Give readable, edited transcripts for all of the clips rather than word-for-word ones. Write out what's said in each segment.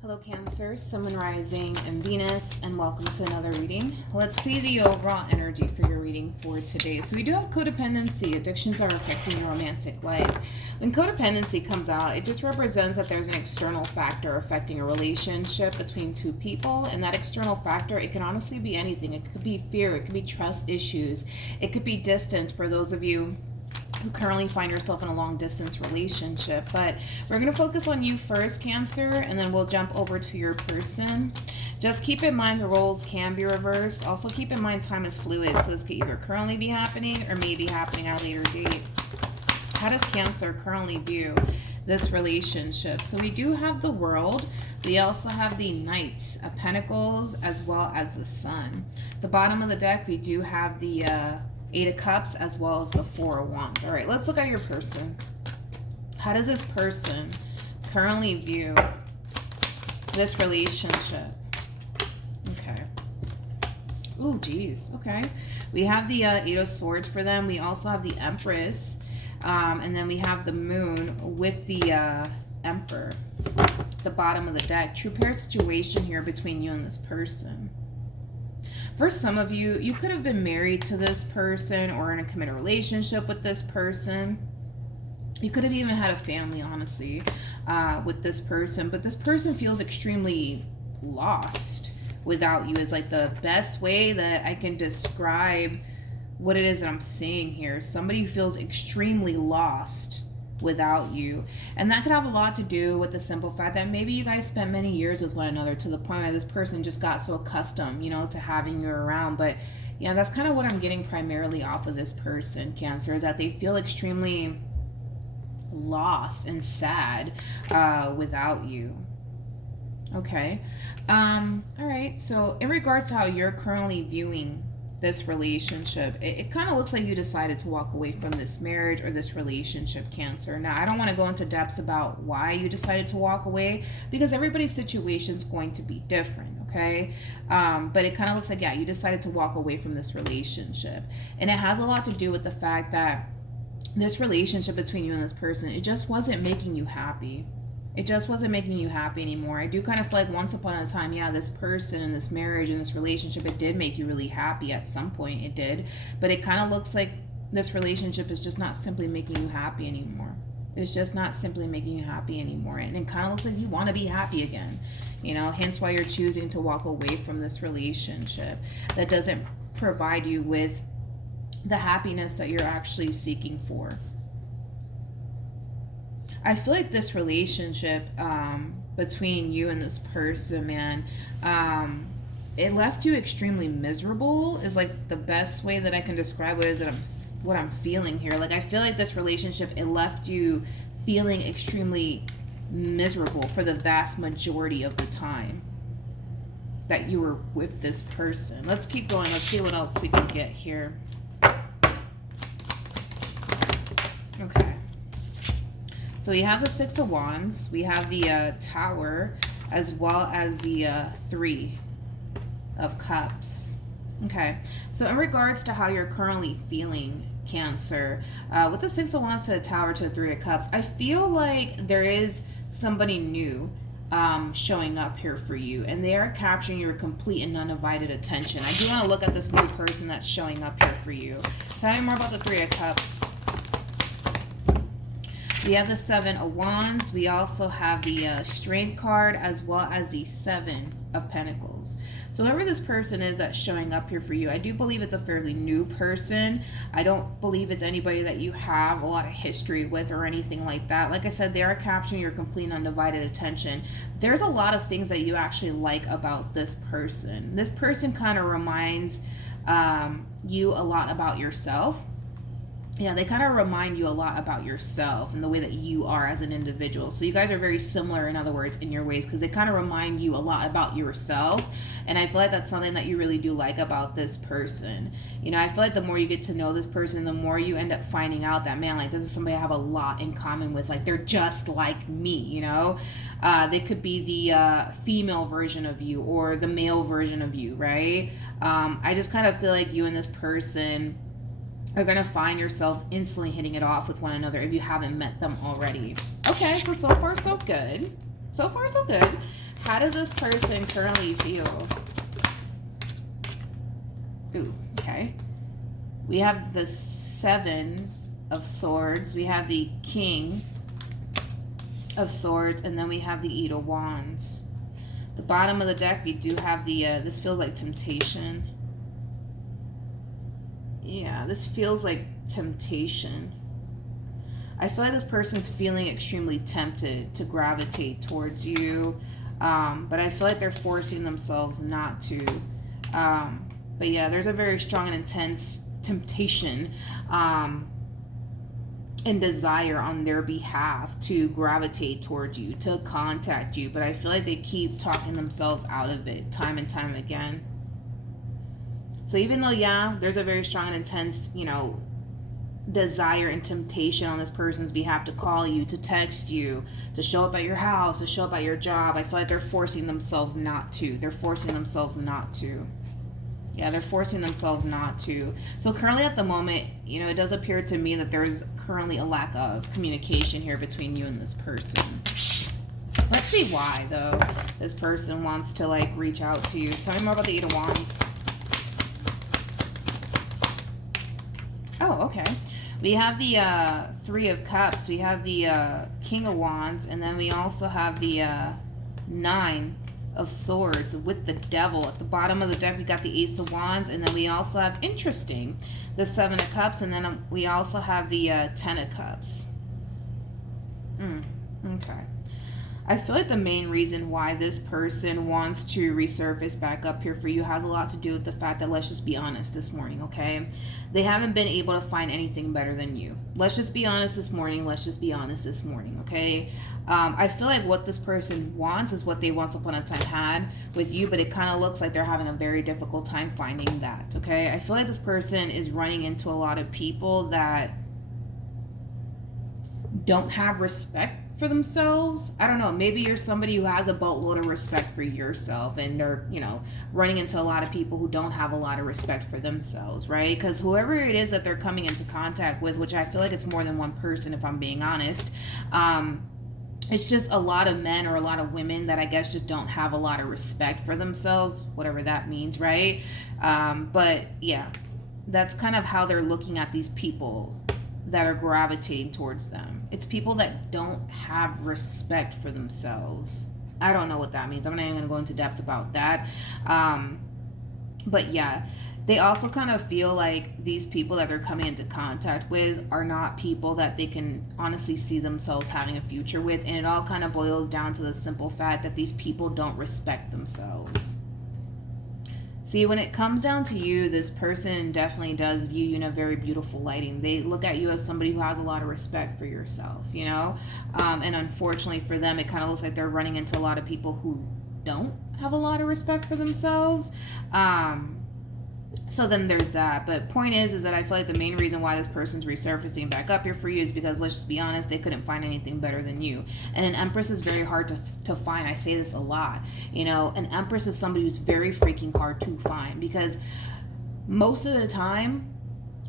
Hello Cancer, Sun, Moon, Rising, and Venus, and welcome to another reading. Let's see the overall energy for your reading for today. So we do have codependency. Addictions are affecting your romantic life. When codependency comes out, it just represents that there's an external factor affecting a relationship between two people, and that external factor, it can honestly be anything. It could be fear, it could be trust issues, it could be distance for those of you who currently find yourself in a long distance relationship. But we're going to focus on you first, Cancer, and then we'll jump over to your person. Just keep in mind the roles can be reversed. Also keep in mind time is fluid, so this could either currently be happening or maybe happening at a later date. How does Cancer currently view this relationship? So we do have the World. We also have the Knight of Pentacles as well as the Sun. The bottom of the deck, we do have the Eight of Cups as well as the Four of Wands. All right, let's look at your person. How does this person currently view this relationship? Okay. Oh, geez. Okay. We have the Eight of Swords for them. We also have the Empress. And then we have the Moon with the Emperor. The bottom of the deck. True pair situation here between you and this person. For some of you, you could have been married to this person or in a committed relationship with this person. You could have even had a family, honestly, with this person. But this person feels extremely lost without you is like the best way that I can describe what it is that I'm seeing here. Somebody who feels extremely lost without you, and that could have a lot to do with the simple fact that maybe you guys spent many years with one another to the point where this person just got so accustomed, to having you around. But yeah, that's kind of what I'm getting primarily off of this person, Cancer, is that they feel extremely lost and sad without you. Okay. All right, so in regards to how you're currently viewing this relationship, it kind of looks like you decided to walk away from this marriage or this relationship, Cancer. Now, I don't want to go into depths about why you decided to walk away, because everybody's situation is going to be different, okay? But it kind of looks like, yeah, you decided to walk away from this relationship. And it has a lot to do with the fact that this relationship between you and this person, it just wasn't making you happy. It just wasn't making you happy anymore. I do kind of feel like once upon a time, yeah, this person and this marriage and this relationship, it did make you really happy at some point. It did. But it kind of looks like this relationship is just not simply making you happy anymore. It's just not simply making you happy anymore. And it kind of looks like you want to be happy again. Hence why you're choosing to walk away from this relationship that doesn't provide you with the happiness that you're actually seeking for. I feel like this relationship between you and this person, man, it left you extremely miserable is like the best way that I can describe what I'm feeling here. Like, I feel like this relationship, it left you feeling extremely miserable for the vast majority of the time that you were with this person. Let's keep going. Let's see what else we can get here. Okay. So we have the Six of Wands, we have the Tower, as well as the Three of Cups. Okay, so in regards to how you're currently feeling, Cancer, with the Six of Wands to the Tower to the Three of Cups, I feel like there is somebody new showing up here for you, and they are capturing your complete and undivided attention. I do want to look at this new person that's showing up here for you. Tell me more about the Three of Cups. We have the Seven of Wands. We also have the Strength card as well as the Seven of Pentacles. So whoever this person is that's showing up here for you, I do believe it's a fairly new person. I don't believe it's anybody that you have a lot of history with or anything like that. Like I said, they are capturing your complete and undivided attention. There's a lot of things that you actually like about this person. This person kind of reminds you a lot about yourself. Yeah, they kind of remind you a lot about yourself and the way that you are as an individual. So you guys are very similar, in other words, in your ways, because they kind of remind you a lot about yourself. And I feel like that's something that you really do like about this person. I feel like the more you get to know this person, the more you end up finding out that, man, like, this is somebody I have a lot in common with. Like, they're just like me, They could be the female version of you or the male version of you, right? I just kind of feel like you and this person are going to find yourselves instantly hitting it off with one another if you haven't met them already. Okay, so far so good. So far, so good. How does this person currently feel? Ooh, okay. We have the Seven of Swords. We have the King of Swords. And then we have the Eight of Wands. The bottom of the deck, we do have the, this feels like temptation. Yeah, this feels like temptation. I feel like this person's feeling extremely tempted to gravitate towards you. But I feel like they're forcing themselves not to. But yeah, there's a very strong and intense temptation and desire on their behalf to gravitate towards you, to contact you. But I feel like they keep talking themselves out of it time and time again. So even though, yeah, there's a very strong and intense, you know, desire and temptation on this person's behalf to call you, to text you, to show up at your house, to show up at your job, I feel like they're forcing themselves not to. They're forcing themselves not to. Yeah, they're forcing themselves not to. So currently at the moment, you know, it does appear to me that there's currently a lack of communication here between you and this person. Let's see why, though, this person wants to, like, reach out to you. Tell me more about the Eight of Wands. Oh, okay. We have the Three of Cups. We have the King of Wands. And then we also have the Nine of Swords with the Devil. At the bottom of the deck, we got the Ace of Wands. And then we also have, interesting, the Seven of Cups. And then we also have the Ten of Cups. Okay. I feel like the main reason why this person wants to resurface back up here for you has a lot to do with the fact that, let's just be honest this morning, okay? They haven't been able to find anything better than you. Let's just be honest this morning. Let's just be honest this morning, okay? I feel like what this person wants is what they once upon a time had with you, but it kind of looks like they're having a very difficult time finding that, okay? I feel like this person is running into a lot of people that don't have respect for themselves. I don't know, maybe you're somebody who has a boatload of respect for yourself, and they're, you know, running into a lot of people who don't have a lot of respect for themselves, right? Because whoever it is that they're coming into contact with, which I feel like it's more than one person if I'm being honest, it's just a lot of men or a lot of women that I guess just don't have a lot of respect for themselves, whatever that means, right? But yeah, that's kind of how they're looking at these people that are gravitating towards them. It's people that don't have respect for themselves. I don't know what that means. I'm not even going to go into depths about that. But yeah, they also kind of feel like these people that they're coming into contact with are not people that they can honestly see themselves having a future with. And it all kind of boils down to the simple fact that these people don't respect themselves. See, when it comes down to you, this person definitely does view you in a very beautiful lighting. They look at you as somebody who has a lot of respect for yourself, you know? And unfortunately for them, it kind of looks like they're running into a lot of people who don't have a lot of respect for themselves. So then there's that. But point is that I feel like the main reason why this person's resurfacing back up here for you is because, let's just be honest, they couldn't find anything better than you. And an Empress is very hard to find. I say this a lot. You know, an Empress is somebody who's very freaking hard to find, because most of the time,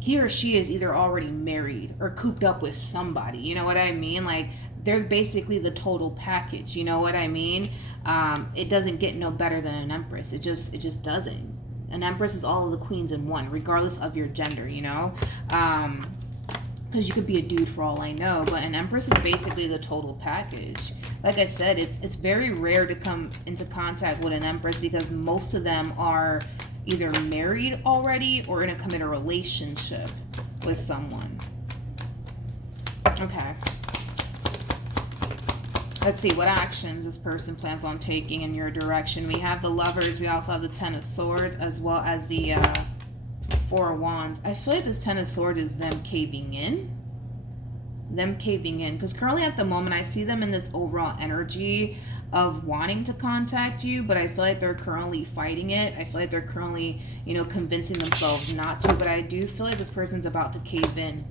he or she is either already married or cooped up with somebody. You know what I mean? Like, they're basically the total package. You know what I mean? It doesn't get no better than an Empress. It just doesn't. An Empress is all of the queens in one, regardless of your gender, you know? Because you could be a dude for all I know, but an Empress is basically the total package. Like I said, it's very rare to come into contact with an Empress, because most of them are either married already or in a committed relationship with someone. Okay. Let's see, what actions this person plans on taking in your direction. We have the Lovers. We also have the Ten of Swords, as well as the Four of Wands. I feel like this Ten of Swords is them caving in. Because currently at the moment, I see them in this overall energy of wanting to contact you, but I feel like they're currently fighting it. I feel like they're currently, you know, convincing themselves not to. But I do feel like this person's about to cave in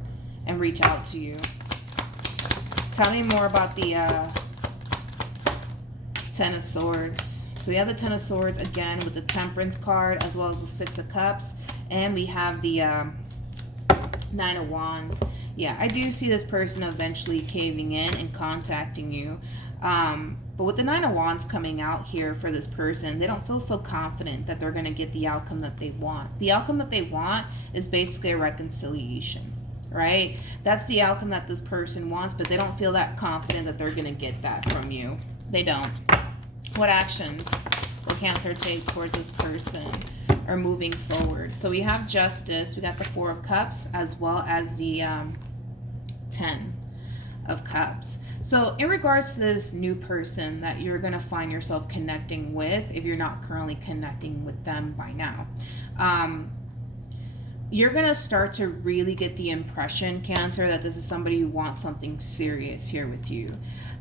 and reach out to you. Tell me more about the Ten of Swords. So we have the Ten of Swords again with the Temperance card, as well as the Six of Cups, and we have the Nine of Wands. Yeah, I do see this person eventually caving in and contacting you. But with the Nine of Wands coming out here for this person, they don't feel so confident that they're going to get the outcome that they want. The outcome that they want is basically a reconciliation, right? That's the outcome that this person wants, but they don't feel that confident that they're going to get that from you. They don't. What actions will Cancer take towards this person or moving forward? So we have Justice, we got the Four of Cups, as well as the 10 of Cups. So in regards to this new person that you're going to find yourself connecting with, if you're not currently connecting with them by now, you're going to start to really get the impression, Cancer, that this is somebody who wants something serious here with you.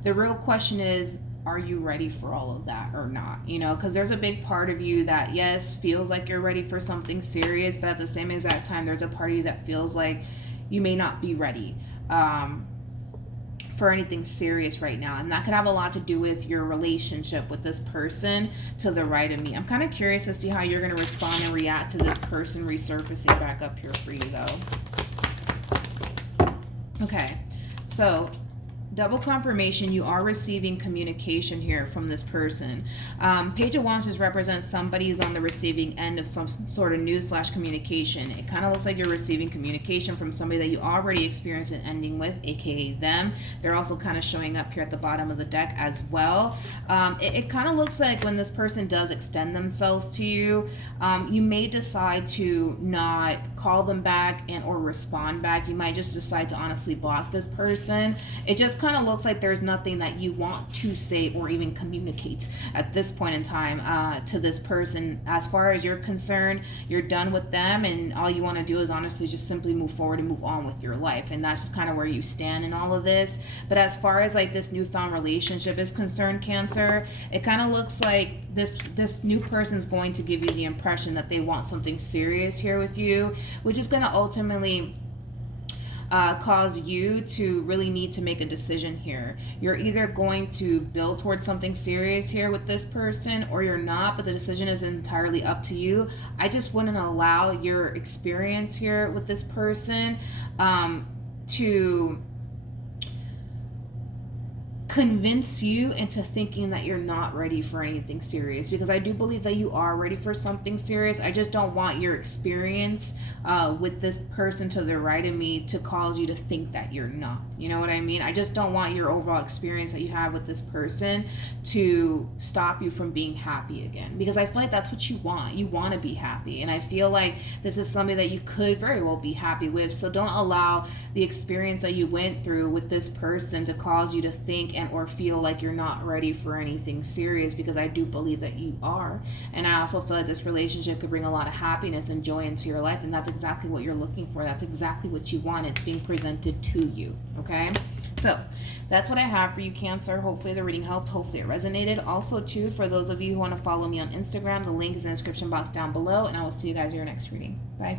The real question is, are you ready for all of that or not? You know, because there's a big part of you that, yes, feels like you're ready for something serious, but at the same exact time, there's a part of you that feels like you may not be ready for anything serious right now. And that could have a lot to do with your relationship with this person to the right of me. I'm kind of curious to see how you're going to respond and react to this person resurfacing back up here for you, though. Okay, so double confirmation, you are receiving communication here from this person. Page of Wands just represents somebody who's on the receiving end of some sort of news / communication. It kind of looks like you're receiving communication from somebody that you already experienced an ending with, aka them. They're also kind of showing up here at the bottom of the deck as well. It kind of looks like when this person does extend themselves to you, you may decide to not call them back and or respond back. You might just decide to honestly block this person. It just kind of looks like there's nothing that you want to say or even communicate at this point in time to this person. As far as you're concerned, you're done with them, and all you want to do is honestly just simply move forward and move on with your life. And that's just kind of where you stand in all of this. But as far as like this newfound relationship is concerned, Cancer, it kind of looks like this new person is going to give you the impression that they want something serious here with you, which is going to ultimately cause you to really need to make a decision here. You're either going to build towards something serious here with this person or you're not, but the decision is entirely up to you. I just wouldn't allow your experience here with this person to convince you into thinking that you're not ready for anything serious, because I do believe that you are ready for something serious. I just don't want your experience with this person to the right of me to cause you to think that you're not. You know what I mean? I just don't want your overall experience that you have with this person to stop you from being happy again, because I feel like that's what you want. You want to be happy, and I feel like this is somebody that you could very well be happy with. So don't allow the experience that you went through with this person to cause you to think and or feel like you're not ready for anything serious, because I do believe that you are. And I also feel like this relationship could bring a lot of happiness and joy into your life, and that's exactly what you're looking for. That's exactly what you want. It's being presented to you. Okay, so that's what I have for you, Cancer. Hopefully the reading helped. Hopefully it resonated. Also too, for those of you who want to follow me on Instagram, the link is in the description box down below, and I will see you guys in your next reading. Bye.